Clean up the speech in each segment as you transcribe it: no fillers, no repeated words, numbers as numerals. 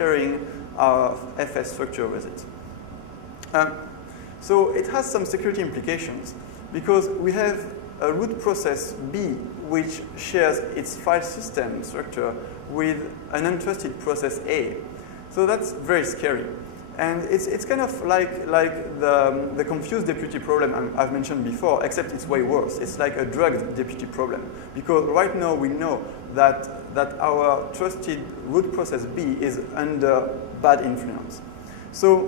sharing our FS structure with it. So it has some security implications because we have a root process B which shares its file system structure with an untrusted process A. So that's very scary. And it's kind of like the confused deputy problem I've mentioned before, except it's way worse. It's like a drugged deputy problem. Because right now we know that our trusted root process B is under bad influence. So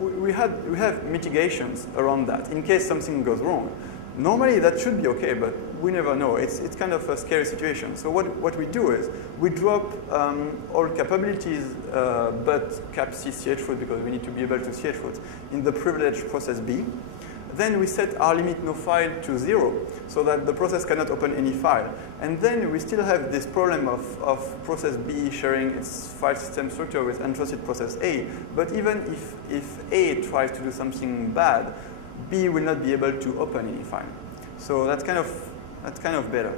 we have mitigations around that in case something goes wrong. Normally that should be okay, but we never know. It's kind of a scary situation. So what we do is we drop all capabilities but cap C chroot because we need to be able to chroot in the privileged process B. Then we set our limit no file to 0 so that the process cannot open any file. And then we still have this problem of process B sharing its file system structure with untrusted process A. But even if A tries to do something bad, B will not be able to open any file. So that's kind of better.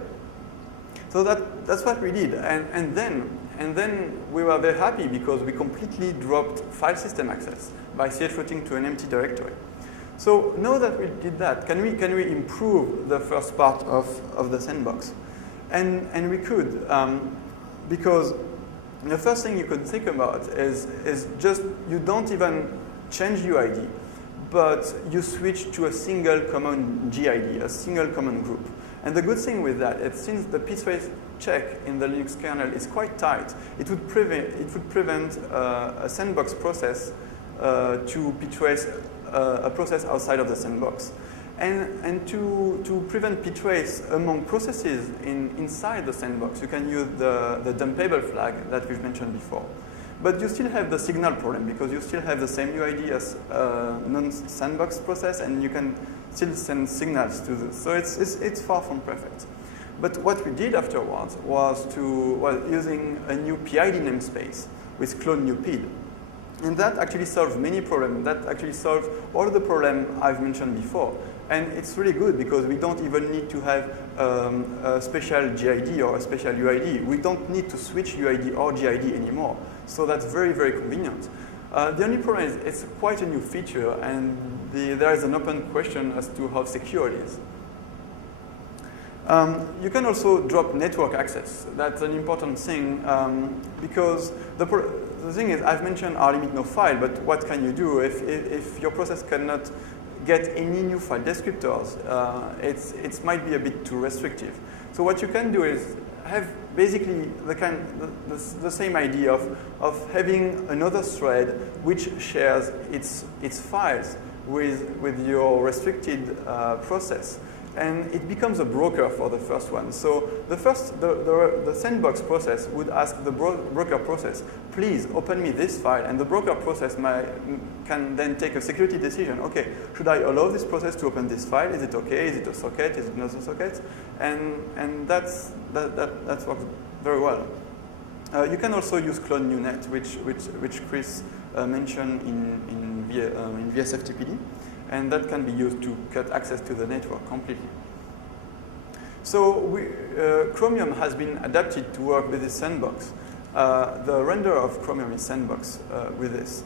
So that's what we did. And then we were very happy because we completely dropped file system access by chrooting to an empty directory. So now that we did that, can we improve the first part of the sandbox? And we could, because the first thing you could think about is just you don't even change UID, but you switch to a single common GID, a single common group. And the good thing with that is since the ptrace check in the Linux kernel is quite tight, it would prevent a sandbox process to ptrace a process outside of the sandbox. And to prevent ptrace among processes inside the sandbox, you can use the dumpable flag that we've mentioned before. But you still have the signal problem because you still have the same UID as non-sandbox process, and you can still send signals to this. So it's far from perfect. But what we did afterwards was using a new PID namespace with clone new PID. And that actually solves many problems. That actually solves all the problems I've mentioned before. And it's really good because we don't even need to have a special GID or a special UID. We don't need to switch UID or GID anymore. So that's very, very convenient. The only problem is it's quite a new feature, and there is an open question as to how secure it is. You can also drop network access. That's an important thing because the thing is, I've mentioned our limit no file, but what can you do if your process cannot get any new file descriptors? It might be a bit too restrictive. So what you can do is have basically the same idea of having another thread which shares its files with your restricted process. And it becomes a broker for the first one. So the sandbox process would ask the broker process, please open me this file. And the broker process can then take a security decision. Okay, should I allow this process to open this file? Is it okay? Is it a socket? Is it not a socket? And that works very well. You can also use clone new net, which Chris mentioned in vsftpd. And that can be used to cut access to the network completely. So Chromium has been adapted to work with this sandbox. The render of Chromium is sandbox with this.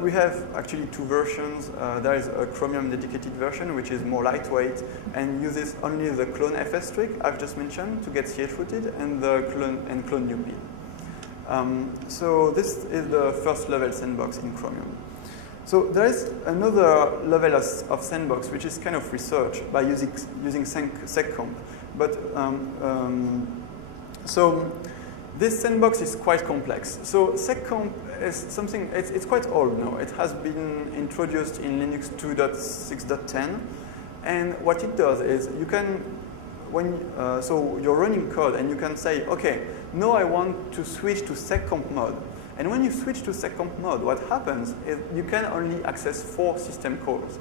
We have actually two versions. There is a Chromium dedicated version, which is more lightweight and uses only the clone FS trick I've just mentioned to get chrooted and clone new PID. So this is the first level sandbox in Chromium. So there is another level of sandbox, which is kind of research by using SecConf. But so this sandbox is quite complex. So SecConf is something, it's quite old now. It has been introduced in Linux 2.6.10. And what it does is you can, so you're running code and you can say, okay, now I want to switch to SecConf mode. And when you switch to SecConf mode, what happens is you can only access 4 system calls.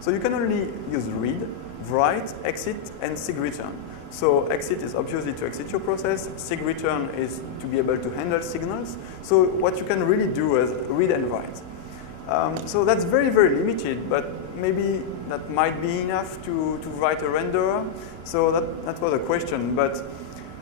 So you can only use read, write, exit, and sig return. So exit is obviously to exit your process. Sig return is to be able to handle signals. So what you can really do is read and write. So that's very, very limited, but maybe that might be enough to write a renderer. So that was a question. But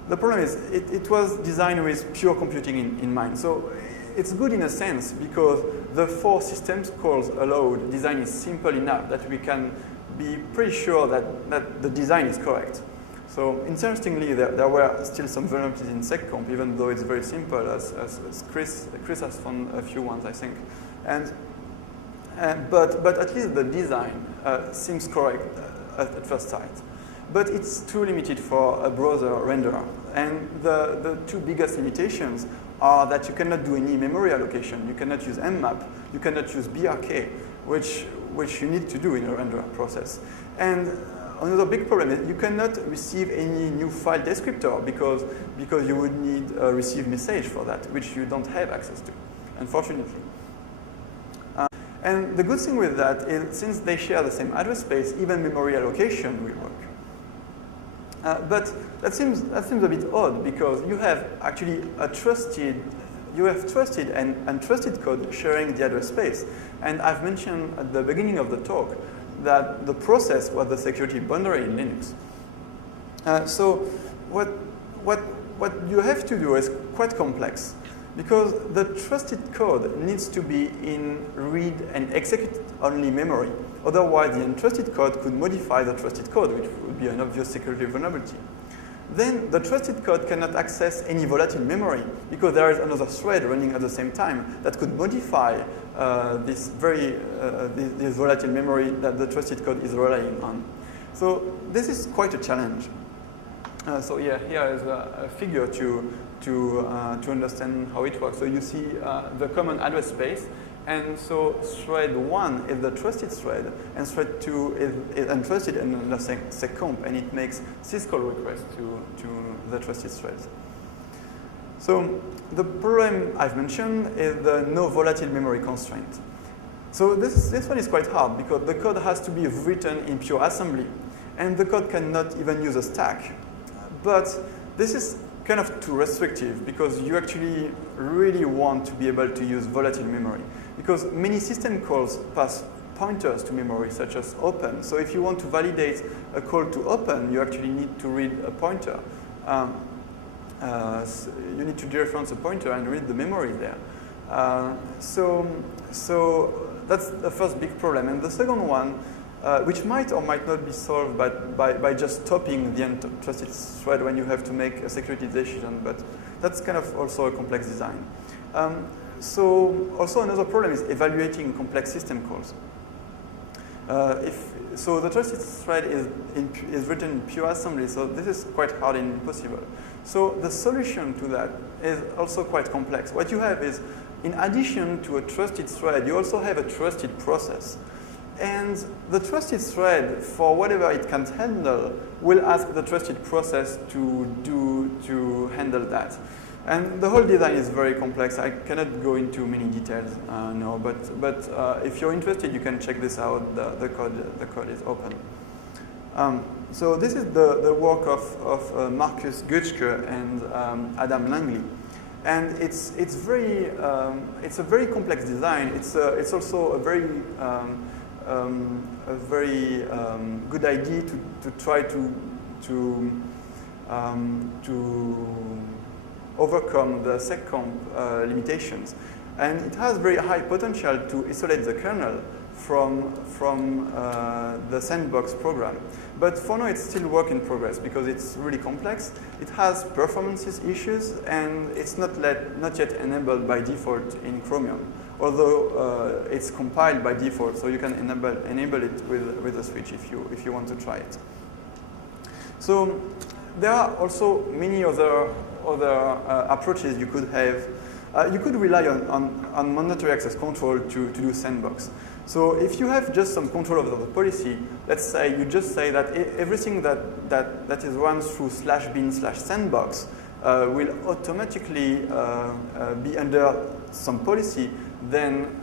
the problem is it was designed with pure computing in mind. So it's good in a sense because the 4 systems calls allowed design is simple enough that we can be pretty sure that the design is correct. So interestingly, there were still some vulnerabilities in SecConf, even though it's very simple, as Chris has found a few ones, I think. But at least the design seems correct at first sight. But it's too limited for a browser renderer. And the 2 biggest limitations are that you cannot do any memory allocation. You cannot use mmap. You cannot use brk, which you need to do in a renderer process. And another big problem is you cannot receive any new file descriptor because you would need a receive message for that, which you don't have access to, unfortunately. And the good thing with that is since they share the same address space, even memory allocation will work. But that seems a bit odd because you have actually trusted and untrusted code sharing the address space. And I've mentioned at the beginning of the talk that the process was the security boundary in Linux. So what you have to do is quite complex because the trusted code needs to be in read and execute only memory. Otherwise, the untrusted code could modify the trusted code, which would be an obvious security vulnerability. Then the trusted code cannot access any volatile memory because there is another thread running at the same time that could modify this volatile memory that the trusted code is relying on. So this is quite a challenge. So yeah, here is a figure to understand how it works. So you see the common address space. And so thread 1 is the trusted thread, and thread 2 is untrusted and under SecConf, and it makes syscall requests to the trusted threads. So the problem I've mentioned is the no volatile memory constraint. So this one is quite hard because the code has to be written in pure assembly, and the code cannot even use a stack. But this is kind of too restrictive because you actually really want to be able to use volatile memory because many system calls pass pointers to memory such as open. So if you want to validate a call to open, you actually need to read a pointer. You need to dereference a pointer and read the memory there. So that's the first big problem. And the second one, which might or might not be solved by just stopping the untrusted thread when you have to make a security decision, but that's kind of also a complex design. So also another problem is evaluating complex system calls. So the trusted thread is written in pure assembly, so this is quite hard and impossible. So the solution to that is also quite complex. What you have is, in addition to a trusted thread, you also have a trusted process. And the trusted thread, for whatever it can handle, will ask the trusted process to handle that. And the whole design is very complex. I cannot go into many details now, but if you're interested, you can check this out. The code is open. So this is the work of Marcus Götzsche and Adam Langley, and it's a very complex design. It's also a very good idea to try to overcome the SecConf limitations. And it has very high potential to isolate the kernel from the sandbox program. But for now, it's still work in progress because it's really complex. It has performance issues, and it's not yet enabled by default in Chromium, although it's compiled by default, so you can enable it with a switch if you want to try it. So there are also many other approaches you could have. You could rely on mandatory access control to do sandbox. So if you have just some control over the policy, let's say you just say that everything that is run through /bin/sandbox will automatically be under some policy, then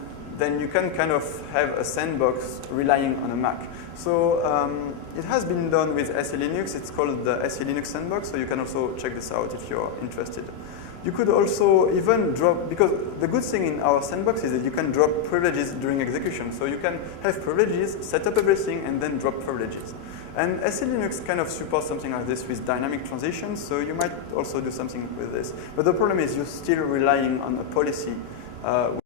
you can kind of have a sandbox relying on a Mac. So it has been done with SE Linux. It's called the SE Linux sandbox, so you can also check this out if you're interested. You could also even drop, because the good thing in our sandbox is that you can drop privileges during execution. So you can have privileges, set up everything, and then drop privileges. And SE Linux kind of supports something like this with dynamic transitions, so you might also do something with this. But the problem is you're still relying on a policy uh,